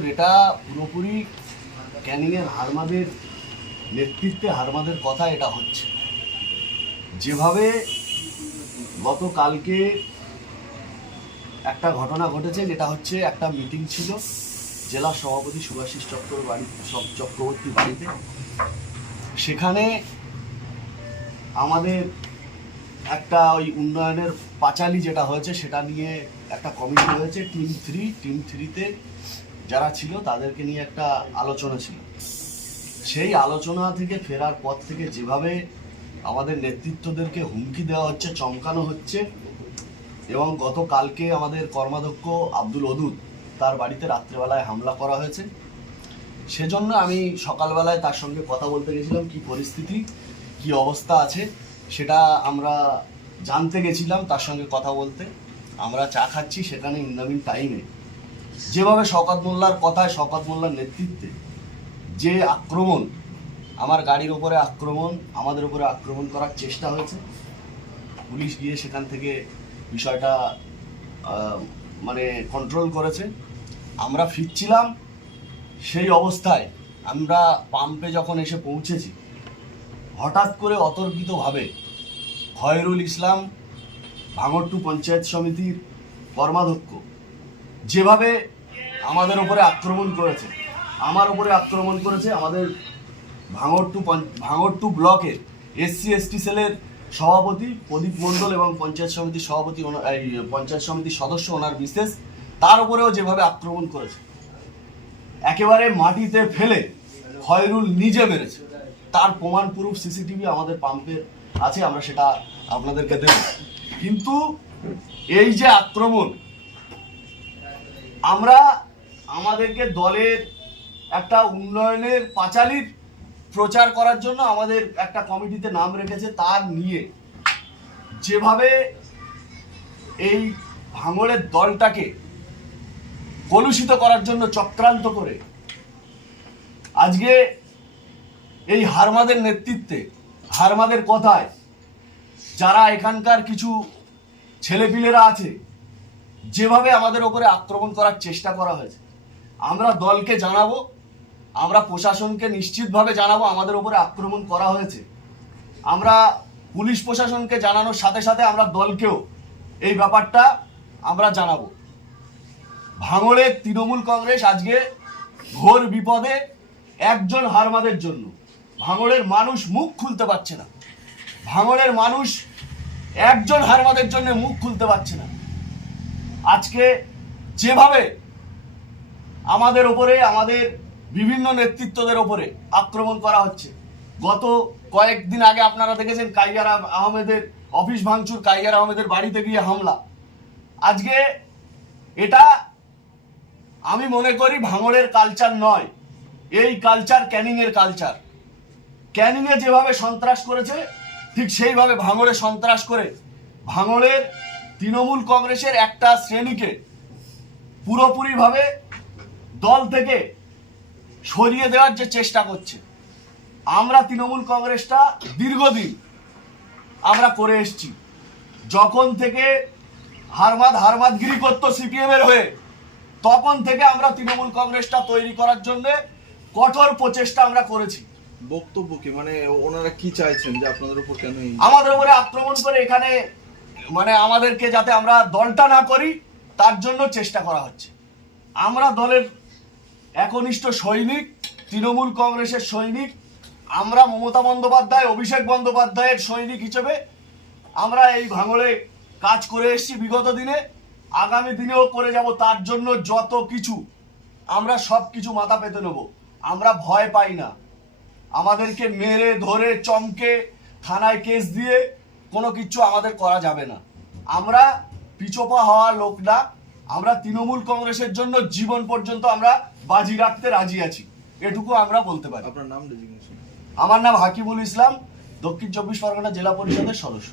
দেখুন, এটা পুরোপুরি ক্যানিংয়ের হারমাদের নেতৃত্বে হারমাদের কথা এটা হচ্ছে। যেভাবে গতকালকে একটা ঘটনা ঘটেছে, যেটা হচ্ছে একটা মিটিং ছিল জেলা সভাপতি সুভাষিস চক্রবর্তীর বাড়িতে। সেখানে আমাদের একটা ওই উন্নয়নের পাঁচালি যেটা হয়েছে সেটা নিয়ে একটা কমিটি হয়েছে, টিম থ্রিতে যারা ছিল তাদেরকে নিয়ে একটা আলোচনা ছিল। সেই আলোচনা থেকে ফেরার পর থেকে যেভাবে আমাদের নেতৃত্বদেরকে হুমকি দেওয়া হচ্ছে, চমকানো হচ্ছে, এবং গতকালকে আমাদের কর্মাধ্যক্ষ আব্দুল ওদুদ তার বাড়িতে রাত্রেবেলায় হামলা করা হয়েছে। সেজন্য আমি সকালবেলায় তার সঙ্গে কথা বলতে গেছিলাম, কি পরিস্থিতি, কি অবস্থা আছে সেটা আমরা জানতে গেছিলাম, তার সঙ্গে কথা বলতে। আমরা চা খাচ্ছি, সেখানে ইন দ্য মিন টাইমে যেভাবে শওকত মোল্লার কথায়, শওকত মোল্লার নেতৃত্বে যে আক্রমণ, আমার গাড়ির ওপরে আক্রমণ, আমাদের উপরে আক্রমণ করার চেষ্টা হয়েছে। পুলিশ গিয়ে সেখান থেকে বিষয়টা মানে কন্ট্রোল করেছে। আমরা ফিরছিলাম, সেই অবস্থায় আমরা পাম্পে যখন এসে পৌঁছেছি, হঠাৎ করে অতর্কিতভাবে খয়রুল ইসলাম, ভাঙড়টু পঞ্চায়েত সমিতির কর্মাধ্যক্ষ, যেভাবে আমাদের উপরে আক্রমণ করেছে, আমার উপরে আক্রমণ করেছে। আমাদের ভাঙড়টু ব্লকের SC ST সেলের সভাপতি প্রদীপ মণ্ডল এবং পঞ্চায়েত সমিতির সভাপতি, পঞ্চায়েত সমিতির সদস্য ওনার বিশেষ, তার উপরেও যেভাবে আক্রমণ করেছে, একেবারে মাটিতে ফেলে খয়রুল নিজে মেরেছে। তার প্রমাণ প্রুফ CCTV আমাদের পাম্পে আছে, আমরা সেটা আপনাদেরকে দেব। কিন্তু এই যে আক্রমণ, আমরা আমাদেরকে দলের একটা উন্নয়নের পাঁচালির প্রচার করার জন্য আমাদের একটা কমিটিতে নাম রেখেছে, তার নিয়ে যেভাবে এই ভাঙড়ের দলটাকে কলুষিত করার জন্য চক্রান্ত করে আজকে এই হারমাদের নেতৃত্বে, হারমাদের কথায় যারা এখানকার কিছু ছেলেপিলেরা আছে, যেভাবে আমাদের ওপরে আক্রমণ করার চেষ্টা করা হয়েছে, আমরা দলকে জানাবো, আমরা প্রশাসনকে নিশ্চিতভাবে জানাবো আমাদের ওপরে আক্রমণ করা হয়েছে। আমরা পুলিশ প্রশাসনকে জানানোর সাথে সাথে আমরা দলকেও এই ব্যাপারটা আমরা জানাবো। ভাঙড়ের তৃণমূল কংগ্রেস আজকে ঘোর বিপদে, একজন হারমাদের জন্য। ভাঙড়ের মানুষ মুখ খুলতে পারছে না, ভাঙড়ের মানুষ একজন হারমাদের জন্য মুখ খুলতে পারছে না। আজকে যেভাবে আমাদের ওপরে, আমাদের বিভিন্ন নেতৃত্বদের ওপরে আক্রমণ করা হচ্ছে, গত কয়েকদিন আগে আপনারা দেখেছেন কাইয়ার আহমেদের অফিস ভাঙচুর, কাইয়ার আহমেদের বাড়িতে গিয়ে হামলা। আজকে এটা আমি মনে করি ভাঙড়ের কালচার নয়, এই কালচার ক্যানিংয়ের কালচার। ক্যানিংয়ে যেভাবে সন্ত্রাস করেছে, ঠিক সেইভাবে ভাঙড়ে সন্ত্রাস করে ভাঙড়ের তৃণমূল কংগ্রেসের একটা শ্রেণীকে পুরোপুরিভাবে দল থেকে সরিয়ে দেওয়ার যে চেষ্টা করছে। আমরা তৃণমূল কংগ্রেসটা দীর্ঘদিন আমরা করে এসছি, যখন থেকে হারমাদগিরি করতো CPM এর হয়ে, তখন থেকে আমরা তৃণমূল কংগ্রেসটা তৈরি করার জন্য কঠোর প্রচেষ্টা আমরা করেছি। বক্তব্য কি, মানে ওনারা কি চাইছেন যে আপনাদের উপর কেন আমাদের উপরে আক্রমণ করে এখানে, মানে আমাদেরকে যাতে আমরা দলটা না করি তার জন্য চেষ্টা করা হচ্ছে। আমরা দলের একনিষ্ঠ সৈনিক, তৃণমূল কংগ্রেসের সৈনিক, আমরা মমতা বন্দ্যোপাধ্যায়, অভিষেক বন্দ্যোপাধ্যায়ের সৈনিক হিসেবে আমরা এই ভাঙড়ে কাজ করে এসেছি বিগত দিনে, আগামী দিনেও করে যাব। তার জন্য যত কিছু আমরা সব কিছু মাথা পেতে নেব। আমরা ভয় পাই না, আমাদেরকে মেরে ধরে চমকে থানায় কেস দিয়ে কোনো কিছু আমাদের করা যাবে না। আমরা পিছপা হওয়া লোক না, আমরা তৃণমূল কংগ্রেসের জন্য জীবন পর্যন্ত আমরা বাজি রাখতে রাজি আছি, এটুকু আমরা বলতে পারি। আপনার নাম ডেজিগনেশন? আমার নাম হাকিমুল ইসলাম, দক্ষিণ 24 পরগনা জেলা পরিষদের সদস্য।